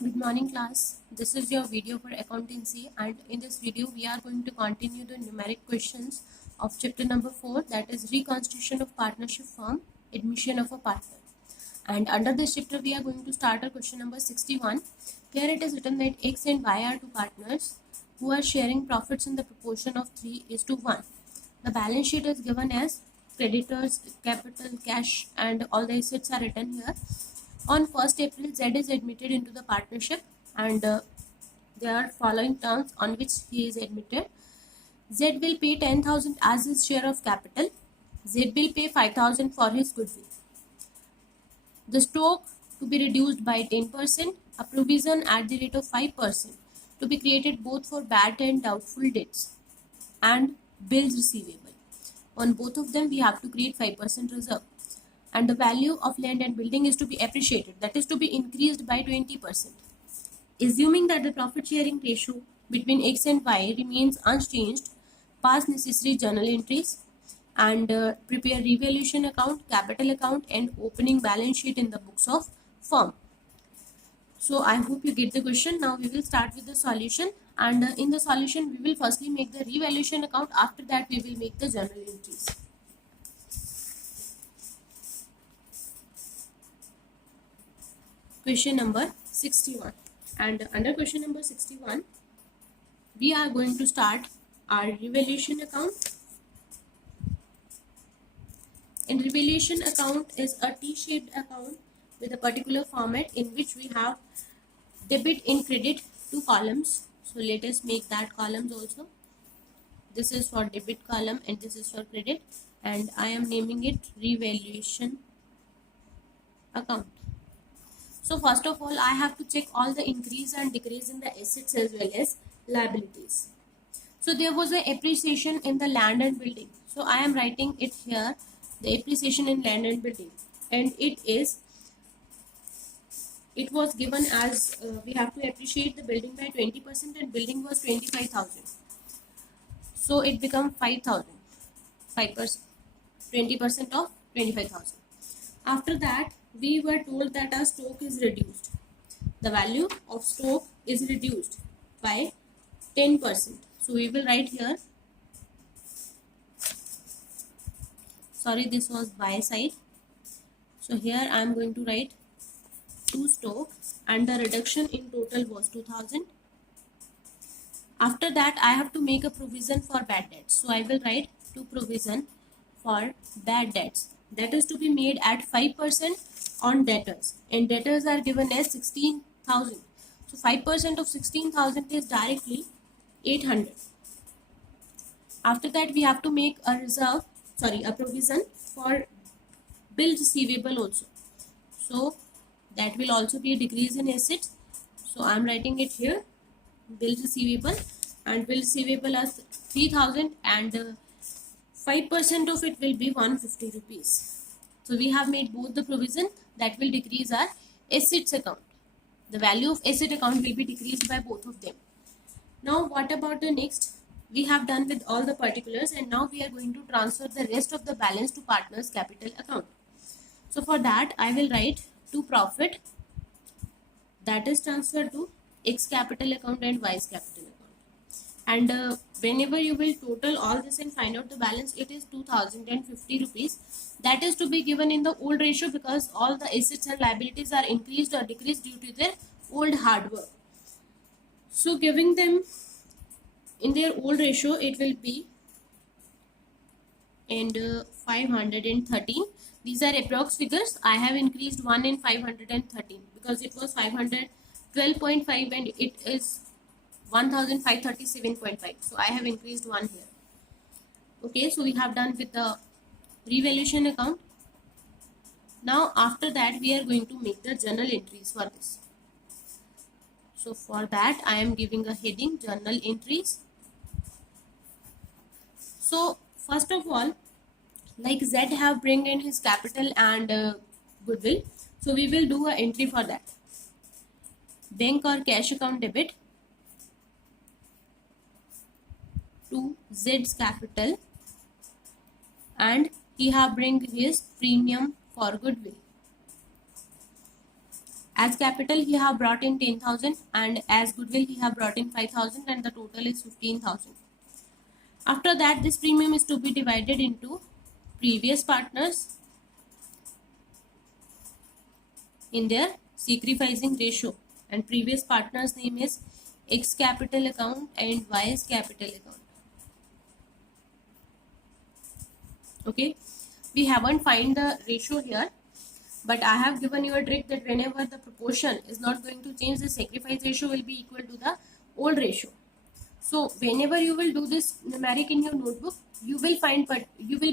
Good morning class. This is your video for accountancy, and in this video we are going to continue the numeric questions of chapter number 4, that is reconstitution of partnership firm, admission of a partner. And under this chapter we are going to start our question number 61. Here it is written that X and Y are two partners who are sharing profits in the proportion of 3:1. The balance sheet is given as creditors, capital, cash, and all the assets are written here. On 1st April, Z is admitted into the partnership, and there are following terms on which he is admitted. Z will pay 10,000 as his share of capital. Z will pay 5,000 for his goodwill. The stock to be reduced by 10%, a provision at the rate of 5% to be created both for bad and doubtful debts and bills receivable. On both of them, we have to create 5% reserve. And the value of land and building is to be appreciated, that is to be increased by 20%. Assuming that the profit sharing ratio between X and Y remains unchanged, pass necessary journal entries and prepare revaluation account, capital account, and opening balance sheet in the books of firm. So I hope you get the question. Now we will start with the solution, and in the solution we will firstly make the revaluation account. After that we will make the journal entries. Question number 61, and under question number 61 we are going to start our revaluation account. And revaluation account is a T-shaped account with a particular format in which we have debit and credit, two columns. So let us make that columns also. This is for debit column and this is for credit, and I am naming it revaluation account. So first of all, I have to check all the increase and decrease in the assets as well as liabilities. So there was an appreciation in the land and building. So I am writing it here, the appreciation in land and building, and it was given as we have to appreciate the building by 20%, and building was 25,000. So it become 5,000, 5%, 20% of 25,000. After that, we were told that our stock is reduced. The value of stock is reduced by 10%. So we will write here, sorry, this was by side. So here I am going to write to stock, and the reduction in total was 2,000. After that, I have to make a provision for bad debts. So I will write to provision for bad debts, that is to be made at 5% on debtors, and debtors are given as 16,000. So 5% of 16,000 is directly 800. After that, we have to make a provision for bill receivable also. So that will also be a decrease in assets. So I am writing it here, bill receivable, and bill receivable as 3,000, and 5% of it will be 150 rupees. So we have made both the provision that will decrease our assets account. The value of asset account will be decreased by both of them. Now what about the next? We have done with all the particulars, and now we are going to transfer the rest of the balance to partners capital account. So for that I will write to profit, that is transferred to X capital account and Y's capital account. And whenever you will total all this and find out the balance, it is 2,050 rupees. That is to be given in the old ratio, because all the assets and liabilities are increased or decreased due to their old hard work. So giving them in their old ratio, it will be, and 513. These are approx figures. I have increased 1 in 513 because it was 512.5 and it is 1,537.5. So I have increased 1 here. Okay, so we have done with the revaluation account. Now after that, we are going to make the journal entries for this. So for that, I am giving a heading, journal entries. So first of all, like Z have bring in his capital and goodwill, so we will do an entry for that. Bank or cash account debit to Z's capital, and he have bring his premium for goodwill. As capital he have brought in 10,000 and as goodwill he have brought in 5,000 and the total is 15,000. After that this premium is to be divided into previous partners in their sacrificing ratio, and previous partners name is X capital account and Y's capital account. Okay, we haven't find the ratio here, but I have given you a trick that whenever the proportion is not going to change, the sacrifice ratio will be equal to the old ratio. So whenever you will do this numeric in your notebook, you will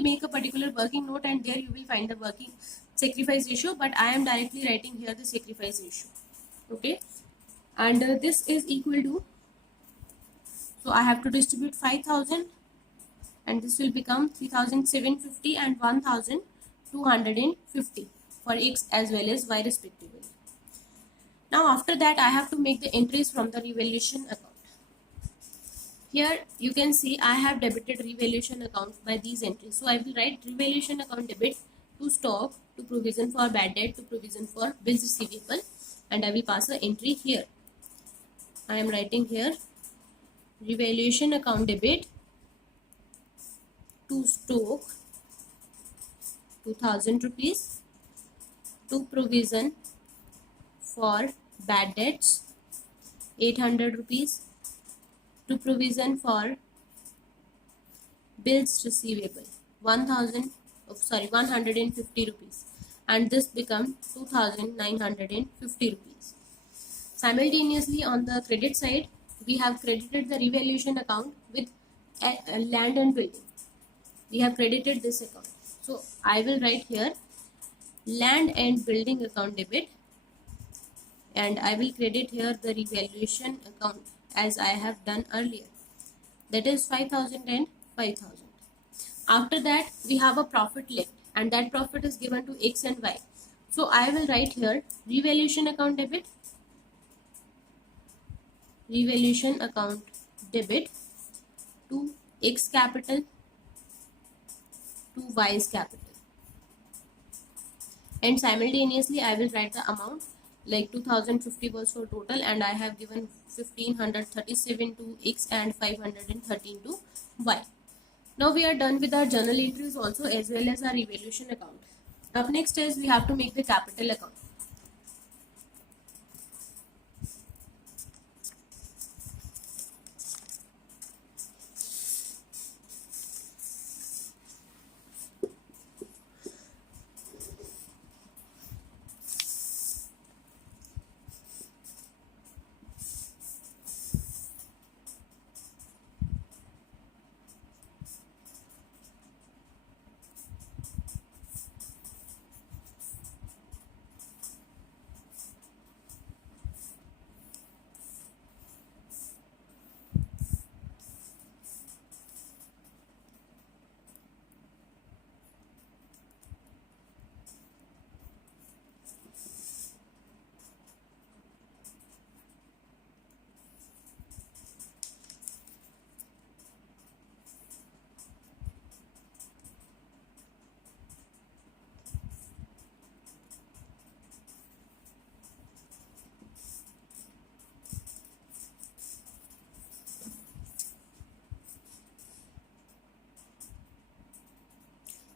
make a particular working note and there you will find the working sacrifice ratio, but I am directly writing here the sacrifice ratio. Okay, and this is equal to, so I have to distribute 5,000 and this will become 3,750 and 1,250 for X as well as Y respectively. Now after that I have to make the entries from the revaluation account. Here you can see I have debited revaluation account by these entries. So I will write revaluation account debit to stock, to provision for bad debt, to provision for bills receivable, and I will pass an entry here. I am writing here revaluation account debit to stock 2,000 rupees, to provision for bad debts 800 rupees, to provision for bills receivable 150 rupees, and this becomes 2,950 rupees. Simultaneously on the credit side we have credited the revaluation account with land and building. We have credited this account, so I will write here land and building account debit, and I will credit here the revaluation account as I have done earlier, that is 5,000 and 5,000. After that we have a profit left and that profit is given to X and Y. So I will write here revaluation account debit to X capital to Y's capital, and simultaneously I will write the amount, like 2,050 was for total and I have given 1,537 to X and 513 to Y. Now we are done with our journal entries also as well as our revaluation account. Up next is we have to make the capital account.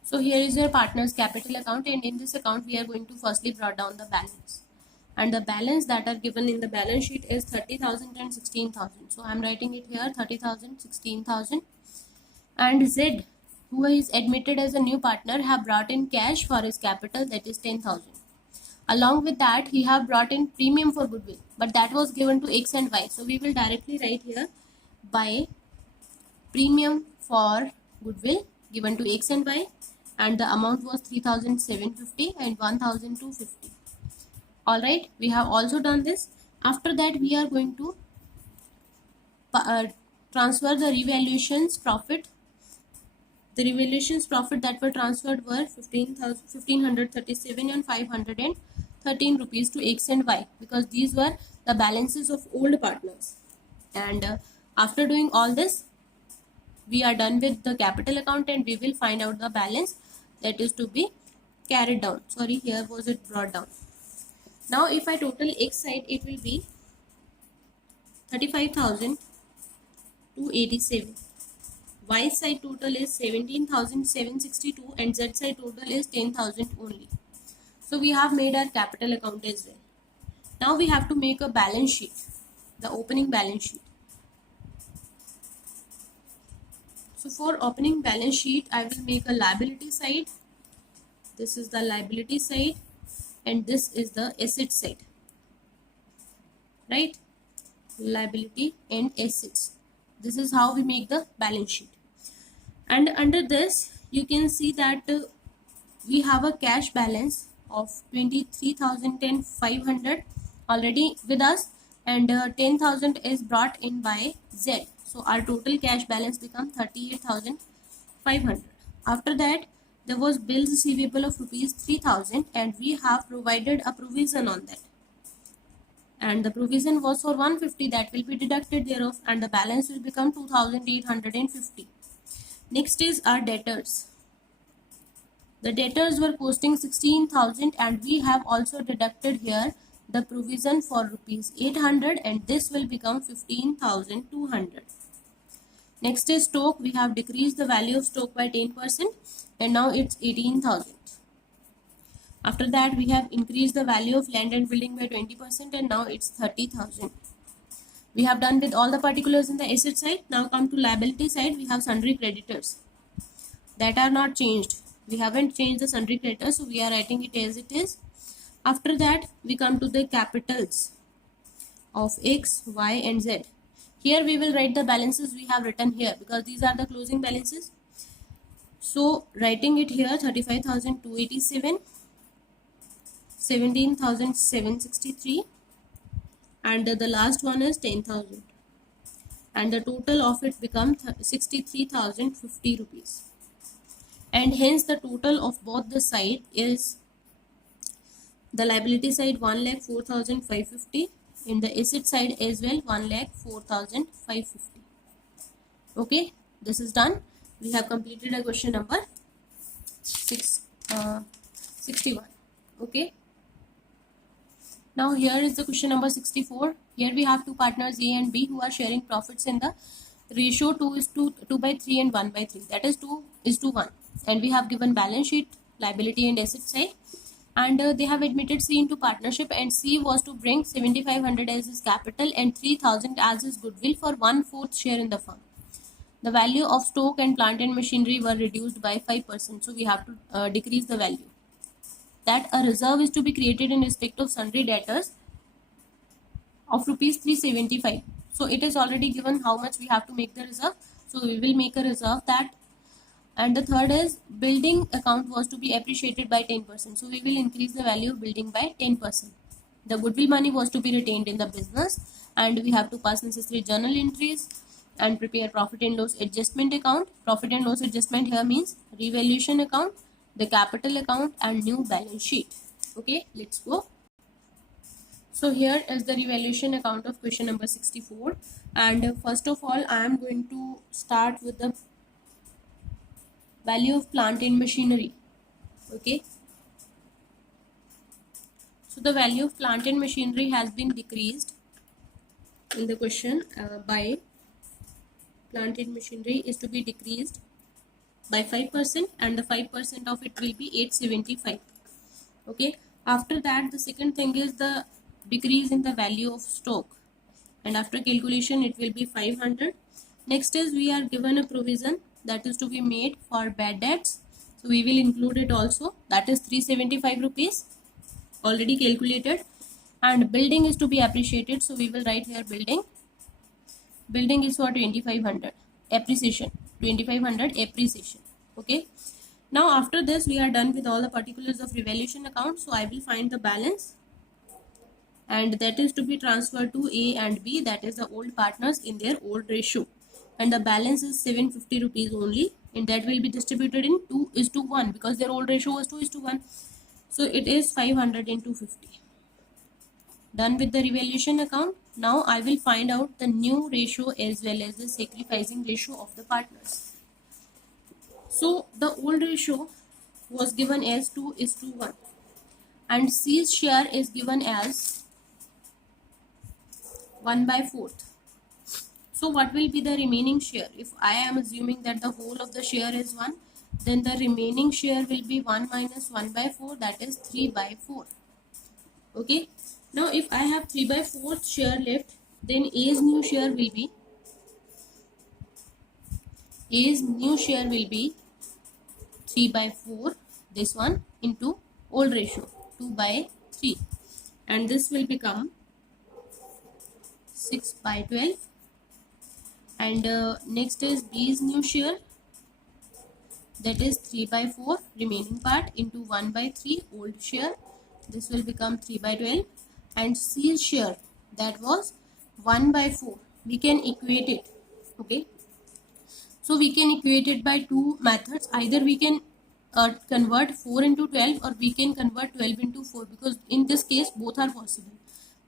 So here is your partner's capital account, and in this account we are going to firstly brought down the balance, and the balance that are given in the balance sheet is 30,000 and 16,000. So I am writing it here 30,000, 16,000, and Z, who is admitted as a new partner, have brought in cash for his capital, that is 10,000. Along with that he have brought in premium for goodwill, but that was given to X and Y. So we will directly write here by premium for goodwill given to X and Y, and the amount was 3,750 and 1,250. Alright, we have also done this. After that we are going to transfer the revaluations profit. The revaluations profit that were transferred were 1,537 and 513 rupees to X and Y, because these were the balances of old partners. And after doing all this, we are done with the capital account and we will find out the balance that is to be carried down. Sorry, here was it brought down. Now if I total X side, it will be 35,287. Y side total is 17,762 and Z side total is 10,000 only. So we have made our capital account as well. Now we have to make a balance sheet, the opening balance sheet. So for opening balance sheet, I will make a liability side. This is the liability side and this is the asset side, right? Liability and assets. This is how we make the balance sheet. And under this, you can see that we have a cash balance of 23,500 already with us, and 10,000 is brought in by Z. So our total cash balance becomes 38,500. After that, there was bills receivable of rupees 3,000 and we have provided a provision on that. And the provision was for 150, that will be deducted thereof, and the balance will become 2,850. Next is our debtors. The debtors were costing 16,000 and we have also deducted here the provision for rupees 800 and this will become 15,200. Next is stock. We have decreased the value of stock by 10% and now it's 18,000. After that, we have increased the value of land and building by 20% and now it's 30,000. We have done with all the particulars in the asset side. Now come to liability side. We have sundry creditors that are not changed. We haven't changed the sundry creditors, so we are writing it as it is. After that, we come to the capitals of X, Y and Z. Here we will write the balances we have written here because these are the closing balances. So writing it here, 35,287, 17,763 and the last one is 10,000 and the total of it becomes 63,050 rupees. And hence the total of both the side is the liability side 1,04,550, in the asset side as well 1,04,550. Okay, this is done. We have completed a question number 61. Okay. Now here is the question number 64. Here we have two partners A and B who are sharing profits in the ratio 2:3 and 1:3. That is 2:1. And we have given balance sheet, liability and asset side. And they have admitted C into partnership and C was to bring 7,500 as his capital and 3,000 as his goodwill for 1/4 share in the firm. The value of stock and plant and machinery were reduced by 5%. So we have to decrease the value. That a reserve is to be created in respect of sundry debtors of rupees 375. So it is already given how much we have to make the reserve. So we will make a reserve that. And the third is building account was to be appreciated by 10%. So we will increase the value of building by 10%. The goodwill money was to be retained in the business and we have to pass necessary journal entries and prepare profit and loss adjustment account. Profit and loss adjustment here means revaluation account, the capital account and new balance sheet. Okay, let's go. So here is the revaluation account of question number 64 and first of all I am going to start with the value of plant and machinery. Okay, so the value of plant and machinery has been decreased in the question by plant and machinery is to be decreased by 5% and the 5% of it will be 875. Okay, after that the second thing is the decrease in the value of stock and after calculation it will be 500. Next is we are given a provision that is to be made for bad debts, so we will include it also, that is 375 rupees already calculated. And building is to be appreciated, so we will write here building is for 2,500 appreciation, 2,500 appreciation. Okay, now after this we are done with all the particulars of revaluation account, so I will find the balance and that is to be transferred to A and B, that is the old partners in their old ratio, and the balance is 750 rupees only and that will be distributed in 2:1 because their old ratio was 2:1, so it is 500 into 50. Done with the revaluation account. Now I will find out the new ratio as well as the sacrificing ratio of the partners. So the old ratio was given as 2:1 and C's share is given as 1/4. So what will be the remaining share? If I am assuming that the whole of the share is 1, then the remaining share will be 1 minus 1/4, that is 3/4. Okay. Now if I have 3/4 share left, then A's new share will be 3/4, this one, into old ratio 2/3, and this will become 6/12. And next is B's new share, that is 3/4 remaining part into 1/3 old share, this will become 3/12. And C's share, that was 1/4. We can equate it. Okay, so we can equate it by two methods. Either we can convert 4 into 12, or we can convert 12 into 4, because in this case both are possible,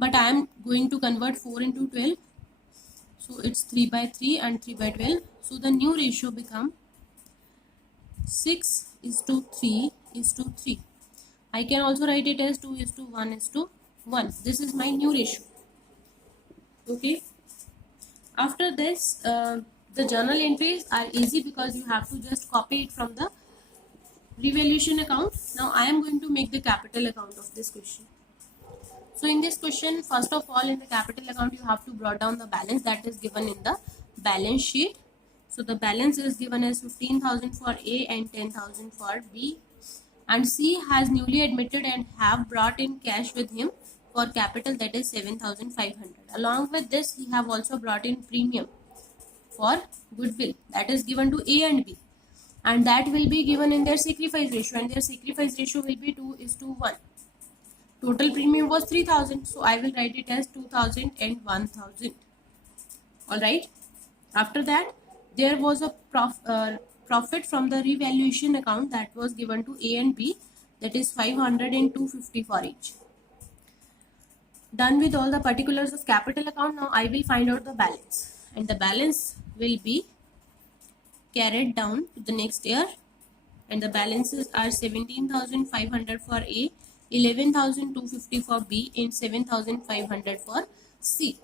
but I am going to convert 4 into 12. So it's 3/3 and 3/12. So the new ratio become 6:3:3. I can also write it as 2:1:1. This is my new ratio. Okay. After this, the journal entries are easy because you have to just copy it from the revaluation account. Now I am going to make the capital account of this question. So in this question, first of all, in the capital account, you have to brought down the balance that is given in the balance sheet. So the balance is given as 15,000 for A and 10,000 for B. And C has newly admitted and have brought in cash with him for capital, that is 7,500. Along with this, he have also brought in premium for goodwill, that is given to A and B. And that will be given in their sacrifice ratio, and their sacrifice ratio will be 2:1. Total premium was 3,000, so I will write it as 2,000 and 1,000. Alright. After that, there was a profit from the revaluation account that was given to A and B, that is 500 and 250 for each. Done with all the particulars of capital account. Now I will find out the balance, and the balance will be carried down to the next year, and the balances are 17,500 for A, 11,250 for B, and 7,500 for C.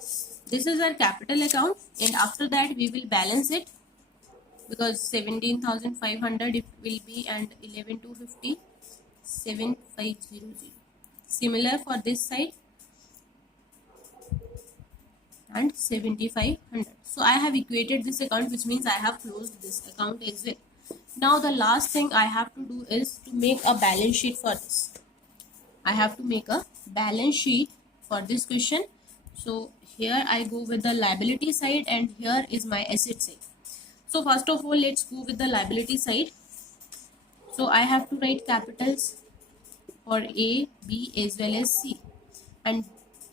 This is our capital account, and after that we will balance it, because 17,500 it will be, and 11,250, 7,500. Similar for this side, and 7,500. So I have equated this account, which means I have closed this account as well. Now the last thing I have to do is to make a balance sheet for this. I have to make a balance sheet for this question. So here I go with the liability side, and here is my asset side. So first of all, let's go with the liability side. So I have to write capitals for A, B as well as C, and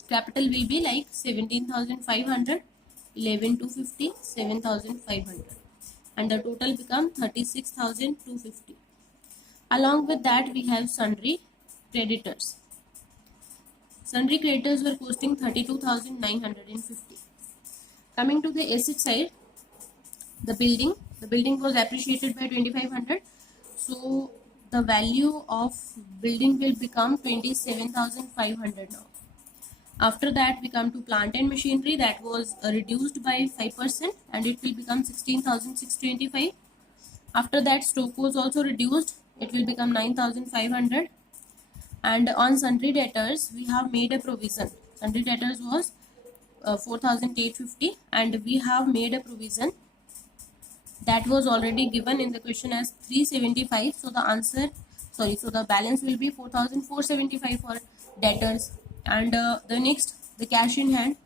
capital will be like 17,500, 11,250, 7,500, and the total become 36,250. Along with that, we have sundry creditors. Sundry creditors were costing 32,950. Coming to the asset side, the building was appreciated by 2,500. So the value of building will become 27,500 now. After that, we come to plant and machinery, that was reduced by 5%, and it will become 16,625. After that, stock was also reduced, it will become 9,500. And on sundry debtors, we have made a provision. Sundry debtors was 4,850, and we have made a provision that was already given in the question as 375. So the balance will be 4,475 for debtors. And the next, the cash in hand.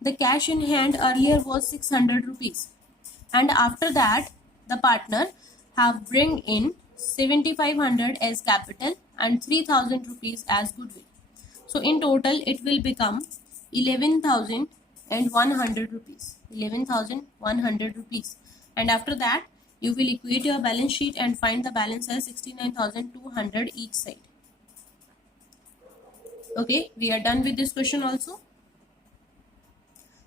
The cash in hand earlier was 600 rupees, and after that the partner have bring in 7,500 as capital and 3,000 rupees as goodwill. So in total it will become 11,100 rupees. 11,100 rupees. And after that you will equate your balance sheet and find the balance as 69,200 each side. Okay, we are done with this question also.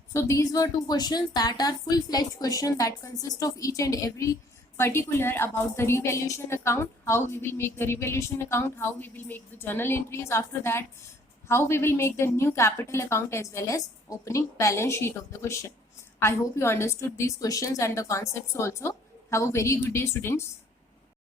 So these were two questions that are full-fledged questions that consist of each and every particular about the revaluation account, how we will make the revaluation account, how we will make the journal entries, after that how we will make the new capital account as well as opening balance sheet of the question. I hope you understood these questions and the concepts also. Have a very good day, students.